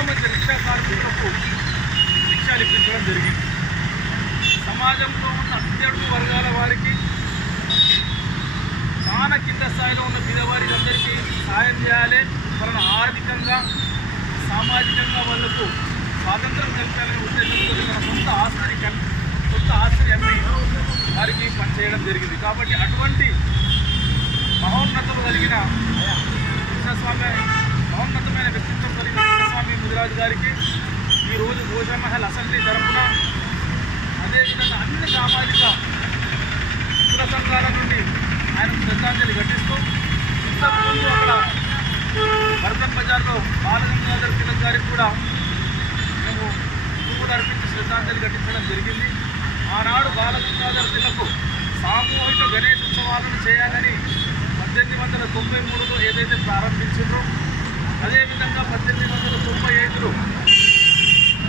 ఎంతోమంది రిక్షా కార్మికులకు రిక్షాలు ఇప్పించడం జరిగింది. సమాజంలో ఉన్న అత్యడుగు వర్గాల వారికి, చాలా కింద స్థాయిలో ఉన్న పేదవారికి అందరికీ సాయం చేయాలి, వాళ్ళని ఆర్థికంగా సామాజికంగా వాళ్లకు స్వాతంత్రం కల్పించాలనే ఉద్దేశంతో తన సొంత ఆస్తిని అమ్మి వారికి పనిచేయడం జరిగింది. కాబట్టి అటువంటి మహోన్నతలు కలిగిన మహోన్నతమైన వ్యక్తిత్వం కలిగిన కృష్ణస్వామి ముదిరాజు గారికి ఈరోజు భోజనమహల్ అసెంబ్లీ తరఫున, అదేవిధంగా అన్ని సామాజిక కుల సంఘాల నుండి ఆయనకు శ్రద్ధాంజలి ఘటిస్తూ, ఇంతకుముందు అక్కడ బర్దం బజార్లో బాలగంగాధర్ తిలక్ గారికి కూడా మేము పువ్వులు అర్పించి శ్రద్ధాంజలి ఘటించడం జరిగింది. ఆనాడు బాలగంగాధర్ తిలక్ సామూహిక గణేష్ ఉత్సవాలను చేయాలని 1893లో ఏదైతే ప్రారంభించారో, అదేవిధంగా 1895లో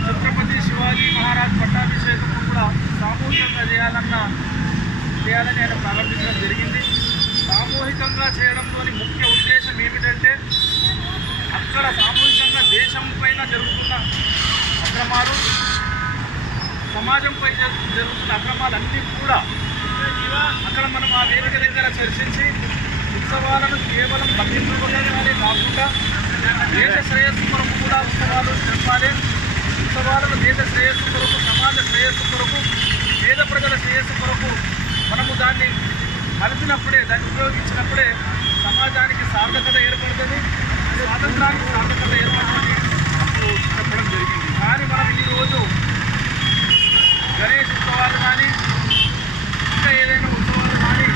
ఛత్రపతి శివాజీ మహారాజ్ పట్టాభిషేకం కూడా సామూహికంగా చేయాలని ఆయన ప్రారంభించడం జరిగింది. సామూహికంగా చేయడంలోని ముఖ్య ఉద్దేశం ఏమిటంటే, అక్కడ సామూహికంగా దేశం పైన జరుగుతున్న అక్రమాలు, సమాజంపై జరుగుతున్న అక్రమాలన్నీ కూడా అక్కడ మనం ఆ వేదిక దగ్గర చర్చించి ఉత్సవాలను కేవలం పట్టించుకోవడానే కాకుండా దేశ శ్రేయస్సు కొరకు కూడా ఉత్సవాలు జరపాలి. ఉత్సవాలను దేశ శ్రేయస్సు కొరకు, సమాజ శ్రేయస్సు కొరకు, పేద ప్రజల శ్రేయస్సు కొరకు మనము దాన్ని కలిపినప్పుడే, దాన్ని ఉపయోగించినప్పుడే సమాజానికి సార్థకత ఏర్పడుతుంది, స్వాతంత్రానికి సార్థకత ఏర్పడుతుంది అప్పుడు చెప్పడం జరిగింది. కానీ మనం ఈరోజు గణేష్ ఉత్సవాలు కానీ ఇంకా ఏదైనా ఉత్సవాలు కానీ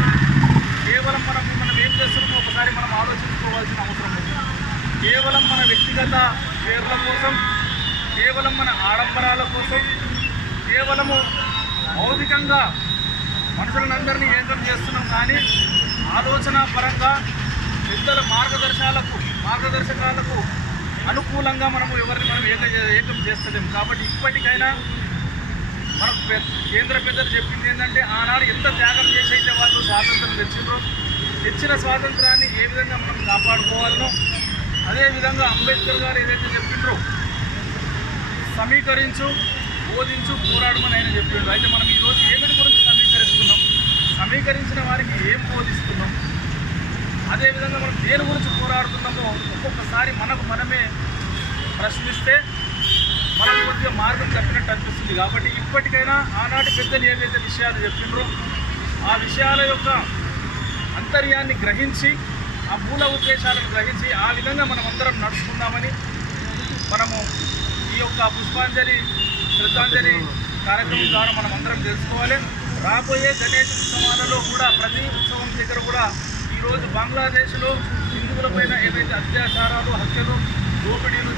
కేవలం మనం ఏం చేస్తున్నామో ఒకసారి మనం ఆలోచించుకోవాల్సిన అవసరం ఉంది. కేవలం మన వ్యక్తిగత పేర్ల కోసం, కేవలం మన ఆడంబరాల కోసం, కేవలము భౌతికంగా మనుషులందరినీ ఏకం చేస్తున్నాం. కానీ ఆలోచన పరంగా పెద్దల మార్గదర్శకాలకు అనుకూలంగా మనము ఎవరిని మనం ఏకం చేస్తలేము. కాబట్టి ఇప్పటికైనా మనకు కేంద్ర పెద్దలు చెప్పింది ఏంటంటే, ఆనాడు ఎంత త్యాగం చేసైతే వాళ్ళు స్వాతంత్రం తెచ్చిన స్వాతంత్రాన్ని ఏ విధంగా మనం కాపాడుకోవాలనో, అదేవిధంగా అంబేద్కర్ గారు ఏదైతే చెప్పిండ్రో సమీకరించు, బోధించు, పోరాడమని ఆయన చెప్పిండ్రు. అయితే మనం ఈరోజు ఏమిటి గురించి సమీకరిస్తున్నాం, సమీకరించిన వారికి ఏం బోధిస్తున్నాం, అదేవిధంగా మనం దేని గురించి పోరాడుతున్నామో ఒక్కొక్కసారి మనమే ప్రశ్నిస్తే మనకు కొద్దిగా మార్గం తప్పినట్టు అనిపిస్తుంది. కాబట్టి ఇప్పటికైనా ఆనాటి పెద్దలు ఏవైతే విషయాలు చెప్పిండ్రో ఆ విషయాల యొక్క అంతర్యాన్ని గ్రహించి, ఆ మూల ఉద్దేశాలను గ్రహించి ఆ విధంగా మనం అందరం నడుచుకుందామని మనము ఈ యొక్క శ్రద్ధాంజలి కార్యక్రమం ద్వారా మనం అందరం తెలుసుకోవాలి. రాబోయే గణేష్ ఉత్సవాలలో కూడా ప్రతి ఉత్సవం దగ్గర కూడా ఈరోజు బంగ్లాదేశ్లో హిందువులపైన ఏదైతే అత్యాచారాలు, హత్యలు, దోపిడీలు